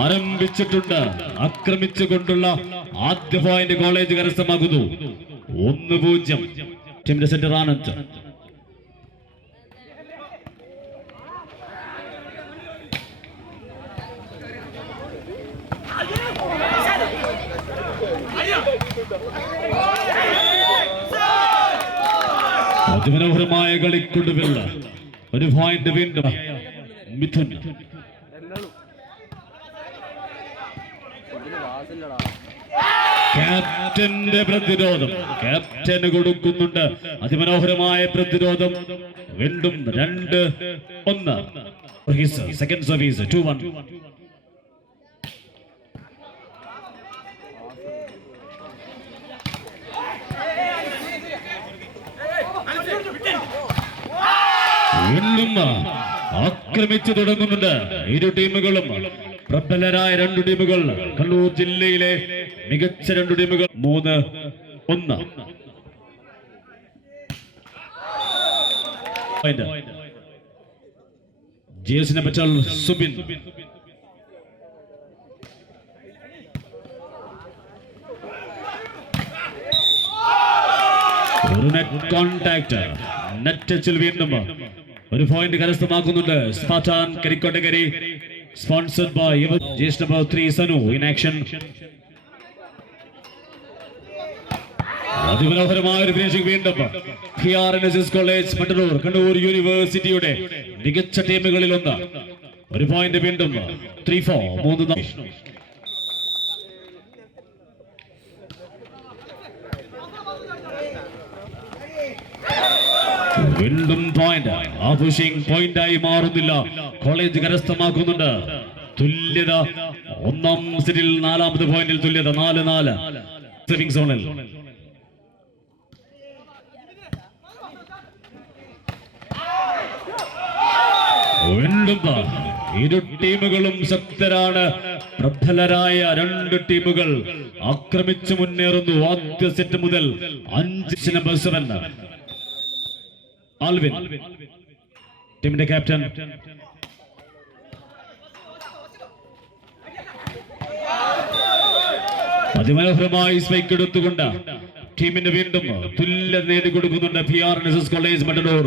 ആരംഭിച്ചിട്ടുണ്ട്. ആക്രമിച്ചുകൊണ്ടുള്ള ആദ്യ point college കരസ്ഥമാക്കുന്നു. 1-0. ടീമിന്റെ സെന്റർ ആനന്ദ്. അതിമനോഹരമായ കളിക്കൊടുവിൽ ഒരു പോയിന്റ് വീണ്ടും മിഥുൻ. ക്യാപ്റ്റന്റെ പ്രതിരോധം, ക്യാപ്റ്റന് കൊടുക്കുന്നുണ്ട് അതിമനോഹരമായ പ്രതിരോധം. വീണ്ടും 2-1. Second service 2-1. വീണ്ടും ആക്രമിച്ചു തുടങ്ങുന്നുണ്ട് ഇരു ടീമുകളും. പ്രബലരായ 2 ടീമുകൾ, കണ്ണൂർ ജില്ലയിലെ മികച്ച 2 ടീമുകൾ. 3-1. ജേസിനെ പറ്റാൽ സുബിൻ. ഒരു നെറ്റ് കോൺടാക്ട്, നെറ്റ് ടച്ചിൽ വീണ്ടും ഒരു പോയിന്റ് കരസ്ഥമാക്കുന്നുണ്ട് സ്പാർട്ടാൻ കരിക്കോട്ടകരി. സ്പോൺസർഡ് ബൈ ജേസ് നമ്പർ 3 സനു ഇൻ ആക്ഷൻ. അതിമനോഹരമായ ഒരു ഫിനിഷിംഗ് വീണ്ടും. PRNSS കോളേജ് മട്ടന്നൂർ, കണ്ണൂർ യൂണിവേഴ്സിറ്റിയുടെ മികച്ച ടീമുകളിൽ ഒന്ന്. ഒരു പോയിന്റ് വീണ്ടും. 3-4. 3-4. വീണ്ടും പോയിന്റ്. ആ പുഷിംഗ് പോയിന്റായി മാറുന്നില്ല. കോളേജ് കരസ്ഥമാക്കുന്നുണ്ട് തുല്യത. 1ാം സെറ്റിൽ 4ാമത്തെ പോയിന്റിൽ തുല്യത. 4-4 സേവിംഗ് സോണിൽ. വീണ്ടും ഇരു ടീമുകളും ശക്തരാണ്. പ്രബലരായ 2 ടീമുകൾ ആക്രമിച്ചു മുന്നേറുന്നു. ആദ്യ സെറ്റ് മുതൽ 5 നമ്പർ 7 ആൽവിൻ, ടീമിന്റെ ക്യാപ്റ്റൻ. അതിമനോഹരമായി സ്പൈക്ക് എടുത്തുകൊണ്ട് ടീമിന് വീണ്ടും തുല്യത നേടിക്കൊടുക്കുന്നുണ്ട് PRNSS കോളേജ് മട്ടന്നൂർ.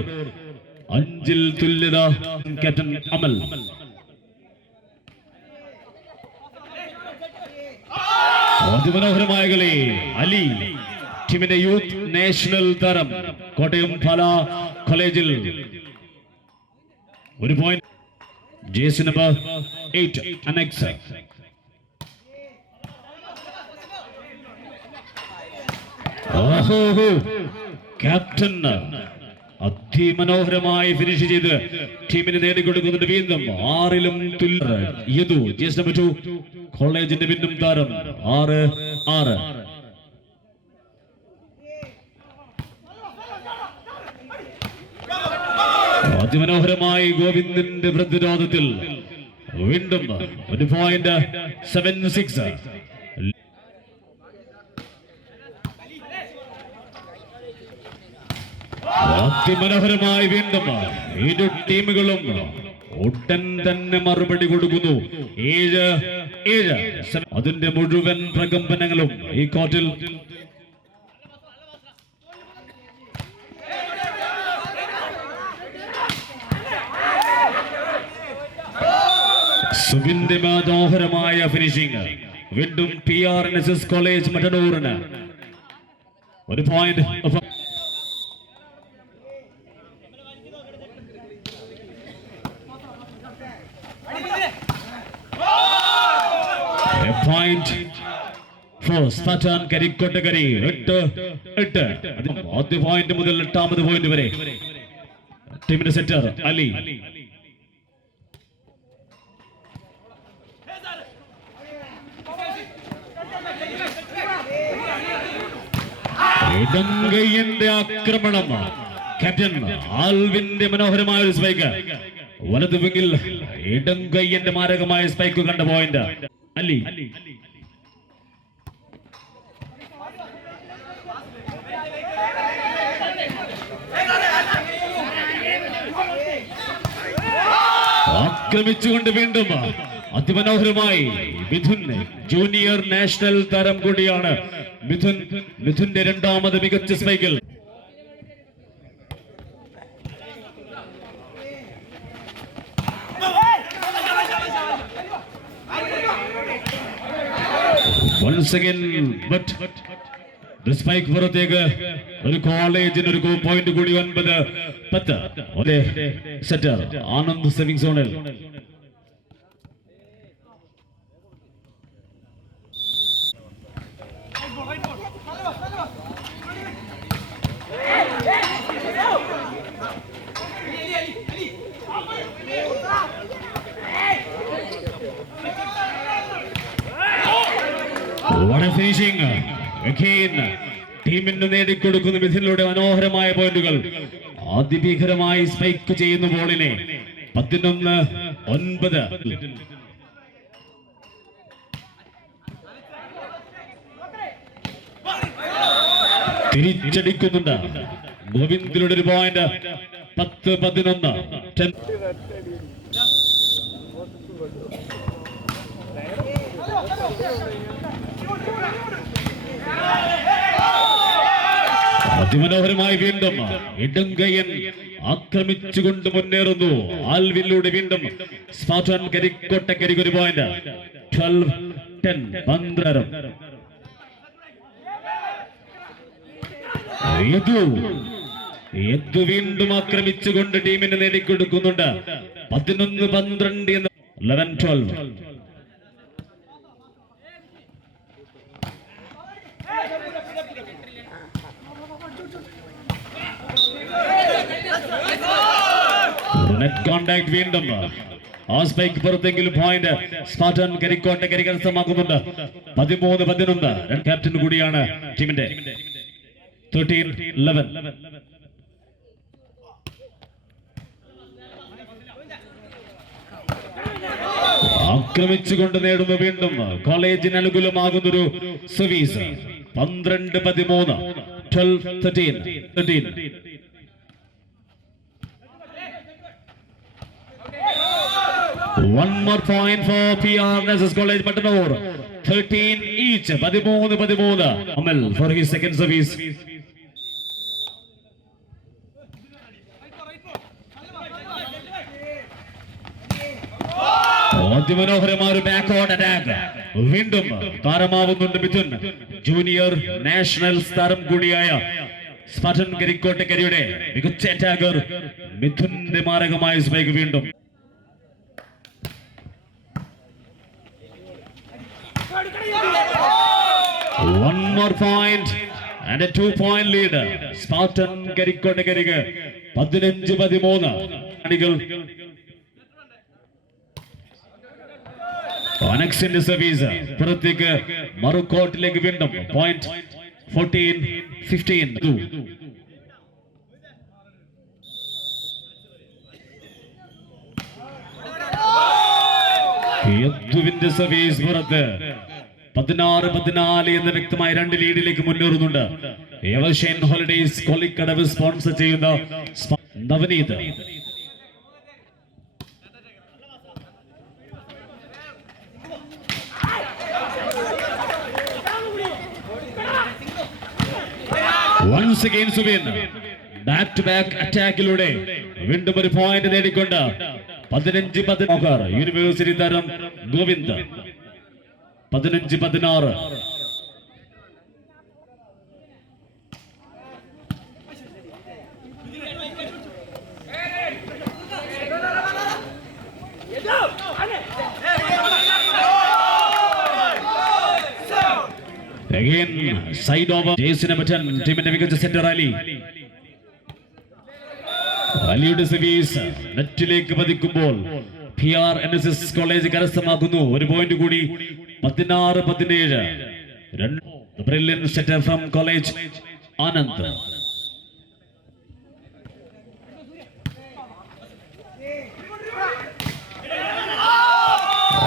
5ൽ തുല്യത. ക്യാപ്റ്റൻ അമൽ. അതിമനോഹരമായ കളി അലി, ടീമിന്റെ യൂത്ത് നാഷണൽ താരം, കോട്ടയം പാല കോളേജിൽ. ഒരു പോയിന്റ്. ജേസി നമ്പർ 8 അനക്സ്. ക്യാപ്റ്റൻ അതിമനോഹരമായി ഫിനിഷ് ചെയ്ത് ടീമിന് നേടിക്കൊടുക്കുന്നുണ്ട്. വീണ്ടും 6ലും തുല്യത. ജേസി നമ്പർ 2 കോളേജിന്റെ വീണ്ടും താരം. 6-6. അതിമനോഹരമായി ഗോവിന്ദന്റെ പ്രതിരോധത്തിൽ വീണ്ടും ഒരു പോയിന്റ്. 7-6. അതിമനോഹരമായി വീണ്ടും ഇരു ടീമുകളും ഉടൻ തന്നെ മറുപടി കൊടുക്കുന്നു. 7-7. അതിന്റെ മുഴുവൻ പ്രകമ്പനങ്ങളും ഈ കോർട്ടിൽ. സുബിന്റെ മനോഹരമായ ഫിനിഷിംഗ്. വീണ്ടും PRNSS കോളേജ് മട്ടന്നൂരിന് ഒരു പോയിന്റ്. സ്പാർട്ടാൻ കരിക്കോട്ടകരി. 8-8. ആദ്യ പോയിന്റ് മുതൽ 8ാമത് പോയിന്റ് വരെ ടീമിന്റെ സെറ്റർ അലി. ഇടങ്കയ്യന്റെ ആക്രമണം. ക്യാപ്റ്റൻ ആൽവിന്റെ മനോഹരമായ ഒരു സ്പൈക്ക്. വലതു വിങ്ങിൽ ഇടങ്കയ്യന്റെ മാരകമായ സ്പൈക്ക് കണ്ട പോയിന്റ് അലി. ആക്രമിച്ചുകൊണ്ട് വീണ്ടും അതിമനോഹരമായി മിഥുൻ ജൂനിയർ നാഷണൽ താരം കൂടിയാണ്. മിഥുന്റെ രണ്ടാമത് മികച്ച സ്പൈക്കിൽ once again, but the spike പുറത്തേക്ക്. ഒരു കോളേജിന് ഒരു പോയിന്റ് കൂടി. 9-10 ഒരേ സെറ്റർ ആനന്ദ് സേവിംഗ് സോണിൽ. What a finishing again. ടീമിന് നേടിക്കൊടുക്കുന്ന മിഥുനിലൂടെ മനോഹരമായ പോയിന്റുകൾ. അതിഭീകരമായി സ്പൈക്ക് ചെയ്യുന്ന ബോളിനെ 11-9 തിരിച്ചടിക്കുന്നുണ്ട്. ഗോവിന്ദിലൂടെ ഒരു പോയിന്റ്. 10-11 അതിമനോഹരമായി വീണ്ടും ഇടുങ്കയൻ ആക്രമിച്ചുകൊണ്ട് മുന്നേറുന്നു. ആൽവിലൂടെ വീണ്ടും സ്പാർട്ടൻ കരിക്കോട്ടക്കരിക്ക് ഒരു പോയിന്റ്. 12-10 12. യദു വീണ്ടും ആക്രമിച്ചുകൊണ്ട് ടീമിന് നേടിക്കൊടുക്കുന്നുണ്ട്. 11-12 എന്ന് 11-12. നെറ്റ് കോണ്ടാക്ട് വീണ്ടും. ആ സ്പൈക്ക് പുറത്തെങ്കിലും പോയിന്റ് സ്പാർട്ടൻ കരിക്കോട്ടക്കരി കരസ്ഥമാക്കുന്നുണ്ട്. 13-11. ക്യാപ്റ്റൻ കൂടിയാണ് ടീമിന്റെ. 13-11. ആക്രമിച്ചുകൊണ്ട് നേടുന്നു വീണ്ടും. കോളേജിന് അനുകൂലമാകുന്നൊരു service. 12-13. 12-13. One more point for PR Nazis College Mattanur. 13 each. 13-13. Amal for his second service. അതിമനോഹരമായ ബാക്ക്വേർഡ് അറ്റാക്ക്. വീണ്ടും താരമാവുന്നുണ്ട് മിഥുൻ. ജൂനിയർ നാഷണൽ താരം കൂടിയായ സ്പാർട്ടൻ കരിക്കോട്ടക്കരിയുടെ മികച്ച അറ്റാക്കർ മിഥുന്റെ മാരകമായ സ്പൈക്ക് വീണ്ടും. One more point and a 2-point lead. Spartan കരിക്കോട്ടക്കരിക്ക് 15-13. അണികൾ അനക്സിന്റെ സർവീസ് പുറത്തേക്ക്. മറുകോട്ടിലേക്ക് വീണ്ടും പോയിന്റ്. 14-15. യദുവിന്റെ സർവീസ് പുറത്ത്. 16-14 എന്ന വ്യക്തമായ 2 ലീഡിലേക്ക് മുന്നേറുന്നുണ്ട്. എവർഷൈൻ ഹോളിഡേയ്സ് കൊല്ലിക്കടവ് സ്പോൺസർ ചെയ്യുന്ന Navneet. Once again Subin back to back അറ്റാക്കിലൂടെ വീണ്ടും ഒരു പോയിന്റ് നേടിക്കൊണ്ട് 15-16. യൂണിവേഴ്സിറ്റി താരം Govind. 15-16. Again side over. Jason Button ടീമിന്റെ മികച്ച സെന്റർ അലി. അലിയുടെ സർവീസ് നെറ്റിലേക്ക് പതിക്കുമ്പോൾ PR NSS കോളേജ് കരസ്ഥമാക്കുന്നു ഒരു പോയിന്റ് കൂടി. 16-17. Brilliant setter from college Anand.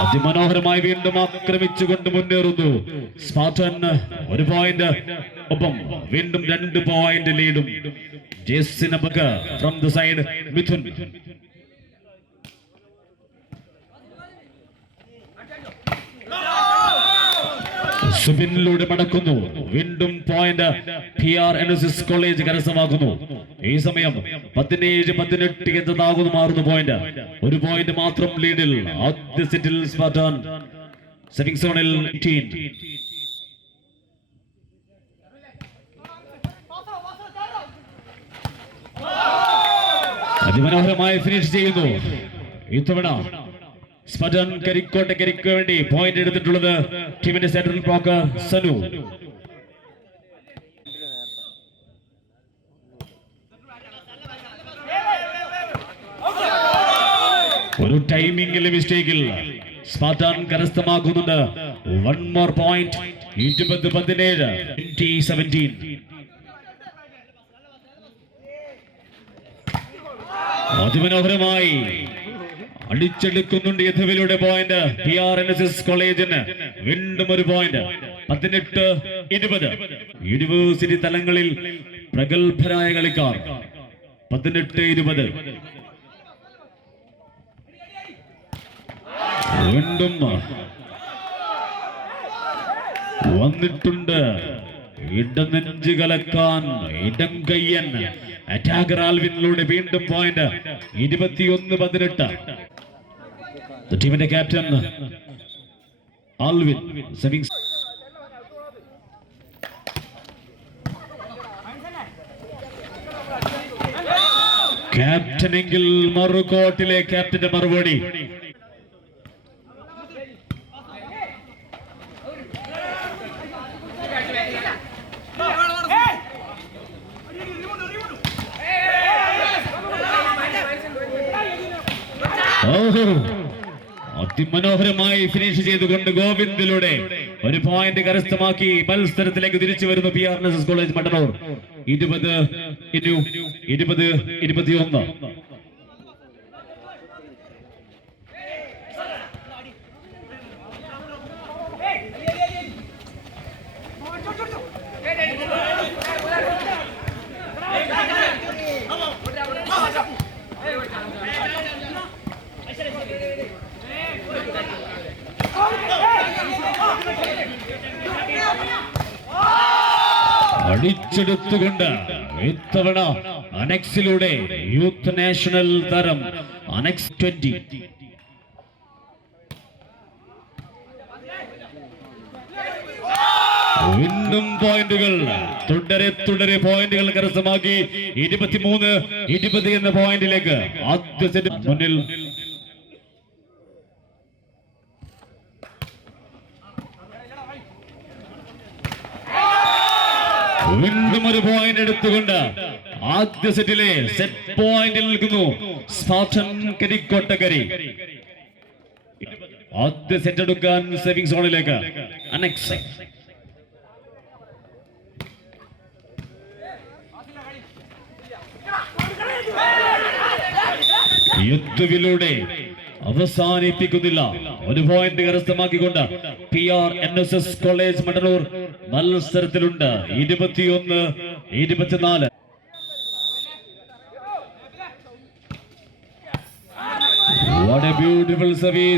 അതിമനോഹരമായി വീണ്ടും ആക്രമിച്ചുകൊണ്ട് മുന്നേറുന്നു സ്പാർട്ടൻ. ഒരു പോയിന്റ്. ഒപ്പം വീണ്ടും 2 പോയിന്റ് ലീഡും. ജേസിൻ ഫ്രം ദ സൈഡ് മിഥുൻ. സുബിനിലൂടെ മടക്കുന്നു. വീണ്ടും പോയിന്റ് PRNSS കോളേജ് കരസ്ഥമാക്കുന്നു. ഈ സമയം 17-18 എന്നതാകുന്നു മാറുന്നു പോയിന്റ്. ഒരു പോയിന്റ് മാത്രം ലീഡിൽ ആദ്യ സെറ്റിൽ സ്പാർട്ടൻ. സെറ്റിംഗ് സോണിൽ 18. അതിമനോഹരമായി ഫിനിഷ് ചെയ്യുന്നു. ഇത്തവണ സ്പർട്ടൻ കരിക്കോട്ടക്കരിക്ക് വേണ്ടി പോയിന്റ് എടുത്തിട്ടുള്ളത് ടീമിന്റെ സെൻട്രൽ ബ്ലോക്കർ സനു. ഒരു ടൈമിംഗിലെ മിസ്റ്റേക്കിൽ സ്പാർട്ടൻ കരസ്ഥമാക്കുന്നുണ്ട്. 1 more point. 20-17 2017. അതിമനോഹരമായി അടിച്ചെടുക്കുന്നുണ്ട് യഥവിലൂടെ പോയിന്റ് PRNSS കോളേജിന്. വീണ്ടും ഒരു പോയിന്റ്. 18-20. യൂണിവേഴ്സിറ്റി തലങ്ങളിൽ പ്രഗത്ഭരായ കളിക്കാർ. 18-20. വീണ്ടും വന്നിട്ടുണ്ട് ഇടനെഞ്ച് കലക്കാൻ ഇടം കയ്യൻ അറ്റാക്കർ ആൽവിനിലൂടെ. വീണ്ടും പോയിന്റ്. 21-18. ടീമിന്റെ ക്യാപ്റ്റൻ ആൽവിൻ സെവിംഗ്. ക്യാപ്റ്റനെങ്കിൽ മറുകോട്ടിലെ ക്യാപ്റ്റന്റെ മറുപടി. അതിമനോഹരമായി ഫിനിഷ് ചെയ്തുകൊണ്ട് ഗോവിന്ദിലൂടെ ഒരു പോയിന്റ് കരസ്ഥമാക്കി മത്സരത്തിലേക്ക് തിരിച്ചു വരുന്നു PRNSS കോളേജ് മട്ടന്നൂർ. 20-21. അടിച്ചെടുത്തുകൊണ്ട് ഇത്തവണ അനെക്സിലൂടെ യൂത്ത് നാഷണൽ തരം അനെക്സ് 20. വീണ്ടും പോയിന്റുകൾ തുടരെ പോയിന്റുകൾ കരസ്ഥമാക്കി. 23-20 എന്ന പോയിന്റിലേക്ക് ആദ്യ സെറ്റ് മുന്നിൽ. വീണ്ടും ഒരു പോയിന്റ് എടുത്തുകൊണ്ട് ആദ്യ സെറ്റിലെ സെറ്റ് പോയിന്റിൽ നിൽക്കുന്നു സ്പാർട്ടൻ കരിക്കോട്ടക്കരി. ആദ്യ സെറ്റ് എടുക്കാൻ സേവിംഗ് സോണിലേക്ക് അനെക്സ്. യുദ്ധവിലൂടെ അവസാനിപ്പിക്കുന്നില്ല. ഒരു പോയിന്റ് കരസ്ഥമാക്കിക്കൊണ്ട് PRNSS കോളേജ് മട്ടന്നൂർ മത്സരത്തിലുണ്ട്. 21-24. What a beautiful service.